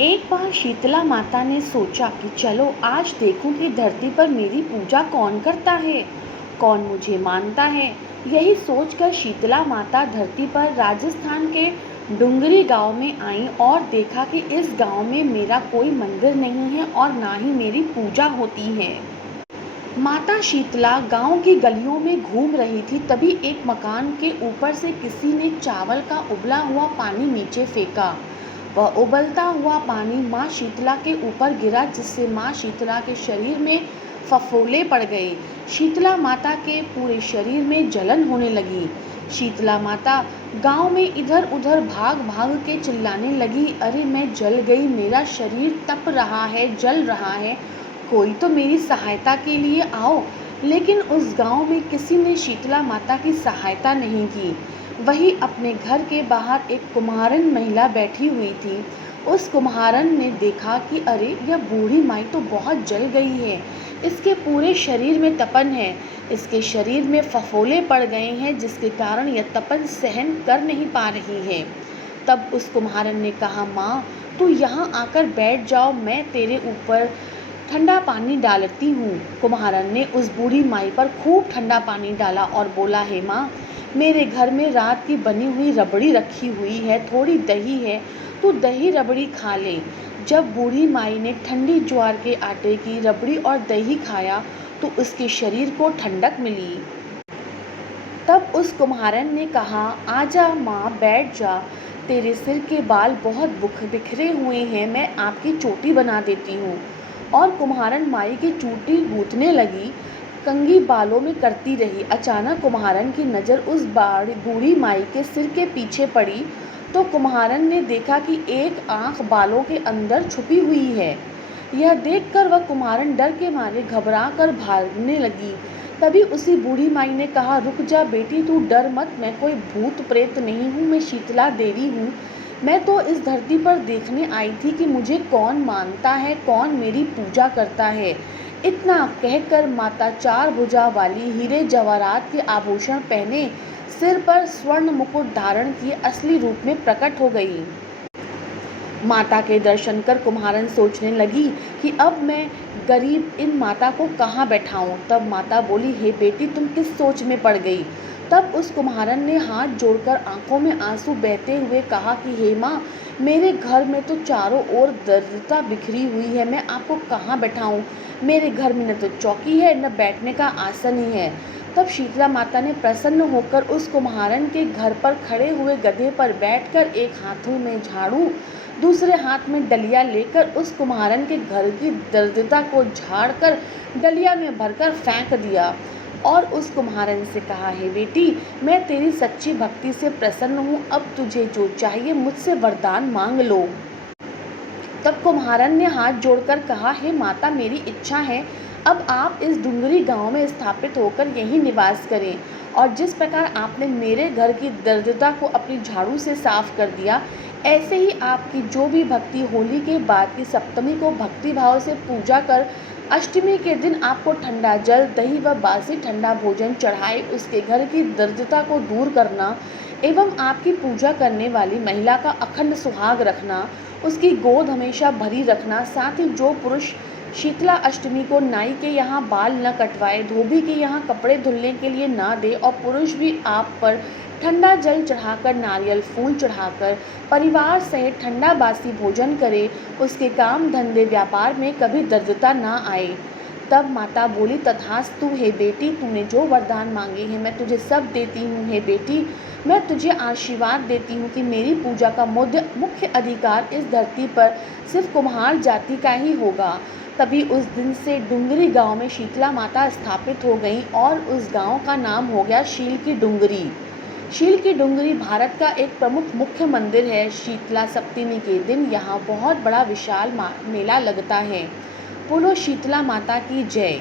एक बार शीतला माता ने सोचा कि चलो आज देखूं कि धरती पर मेरी पूजा कौन करता है, कौन मुझे मानता है। यही सोचकर शीतला माता धरती पर राजस्थान के डुंगरी गांव में आई और देखा कि इस गांव में मेरा कोई मंदिर नहीं है और ना ही मेरी पूजा होती है। माता शीतला गांव की गलियों में घूम रही थी, तभी एक मकान के ऊपर से किसी ने चावल का उबला हुआ पानी नीचे फेंका। वह उबलता हुआ पानी माँ शीतला के ऊपर गिरा, जिससे माँ शीतला के शरीर में फफोले पड़ गए। शीतला माता के पूरे शरीर में जलन होने लगी। शीतला माता गांव में इधर उधर भाग भाग के चिल्लाने लगी, अरे मैं जल गई, मेरा शरीर तप रहा है, जल रहा है, कोई तो मेरी सहायता के लिए आओ। लेकिन उस गांव में किसी ने शीतला माता की सहायता नहीं की। वहीं अपने घर के बाहर एक कुम्हारन महिला बैठी हुई थी। उस कुम्हारन ने देखा कि अरे यह बूढ़ी माई तो बहुत जल गई है, इसके पूरे शरीर में तपन है, इसके शरीर में फफोले पड़ गए हैं, जिसके कारण यह तपन सहन कर नहीं पा रही है। तब उस कुम्हारन ने कहा, माँ तू यहाँ आकर बैठ जाओ, मैं तेरे ऊपर ठंडा पानी डालती हूँ। कुम्हारन ने उस बूढ़ी माई पर खूब ठंडा पानी डाला और बोला, हे माँ, मेरे घर में रात की बनी हुई रबड़ी रखी हुई है, थोड़ी दही है, तू दही रबड़ी खा ले। जब बूढ़ी माई ने ठंडी ज्वार के आटे की रबड़ी और दही खाया तो उसके शरीर को ठंडक मिली। तब उस कुम्हारन ने कहा, आजा माँ, बैठ जा, तेरे सिर के बाल बहुत बिखरे हुए हैं, मैं आपकी चोटी बना देती हूँ। और कुम्हारन माई की चोटी गूंथने लगी, कंघी बालों में करती रही। अचानक कुम्हारन की नज़र उस बूढ़ी माई के सिर के पीछे पड़ी तो कुम्हारन ने देखा कि एक आंख बालों के अंदर छुपी हुई है। यह देखकर वह कुम्हारन डर के मारे घबरा कर भागने लगी। तभी उसी बूढ़ी माई ने कहा, रुक जा बेटी, तू डर मत, मैं कोई भूत प्रेत नहीं हूँ, मैं शीतला देवी हूँ। मैं तो इस धरती पर देखने आई थी कि मुझे कौन मानता है, कौन मेरी पूजा करता है। इतना कहकर माता चार भुजा वाली हीरे जवाहरात के आभूषण पहने, सिर पर स्वर्ण मुकुट धारण किए असली रूप में प्रकट हो गई। माता के दर्शन कर कुम्हारन सोचने लगी कि अब मैं गरीब इन माता को कहाँ बैठाऊं। तब माता बोली, हे बेटी, तुम किस सोच में पड़ गई। तब उस कुम्हारन ने हाथ जोड़कर आंखों में आंसू बहते हुए कहा कि हे माँ, मेरे घर में तो चारों ओर दरिद्रता बिखरी हुई है, मैं आपको कहाँ बैठाऊं। मेरे घर में न तो चौकी है, न बैठने का आसन ही है। तब शीतला माता ने प्रसन्न होकर उस कुम्हारन के घर पर खड़े हुए गधे पर बैठकर एक हाथों में झाड़ू, दूसरे हाथ में डलिया लेकर उस कुम्हारन के घर की दरिद्रता को झाड़कर डलिया में भरकर फेंक दिया और उस कुम्हारन से कहा, हे बेटी, मैं तेरी सच्ची भक्ति से प्रसन्न हूँ, अब तुझे जो चाहिए मुझसे वरदान मांग लो। तब कुम्हारन ने हाथ जोड़कर कहा, हे माता, मेरी इच्छा है अब आप इस डुंगरी गांव में स्थापित होकर यहीं निवास करें और जिस प्रकार आपने मेरे घर की दरिद्रता को अपनी झाड़ू से साफ कर दिया, ऐसे ही आपकी जो भी भक्ति होली के बाद की सप्तमी को भक्ति भाव से पूजा कर अष्टमी के दिन आपको ठंडा जल, दही व बासी ठंडा भोजन चढ़ाए, उसके घर की दरिद्रता को दूर करना एवं आपकी पूजा करने वाली महिला का अखंड सुहाग रखना, उसकी गोद हमेशा भरी रखना। साथ ही जो पुरुष शीतला अष्टमी को नाई के यहाँ बाल न कटवाए, धोबी के यहाँ कपड़े धुलने के लिए ना दे और पुरुष भी आप पर ठंडा जल चढ़ाकर, नारियल फूल चढ़ाकर परिवार सहित ठंडा बासी भोजन करे, उसके काम धंधे व्यापार में कभी दरिद्रता ना आए। तब माता बोली, तथास्तु हे बेटी, तूने जो वरदान मांगे हैं मैं तुझे सब देती हूँ। हे बेटी, मैं तुझे आशीर्वाद देती हूँ कि मेरी पूजा का मुख्य अधिकार इस धरती पर सिर्फ कुम्हार जाति का ही होगा। तभी उस दिन से डुंगरी गांव में शीतला माता स्थापित हो गई और उस गांव का नाम हो गया शील की डुंगरी। शील की डुंगरी भारत का एक प्रमुख मुख्य मंदिर है। शीतला सप्तमी के दिन यहाँ बहुत बड़ा विशाल मेला लगता है। बोलो शीतला माता की जय।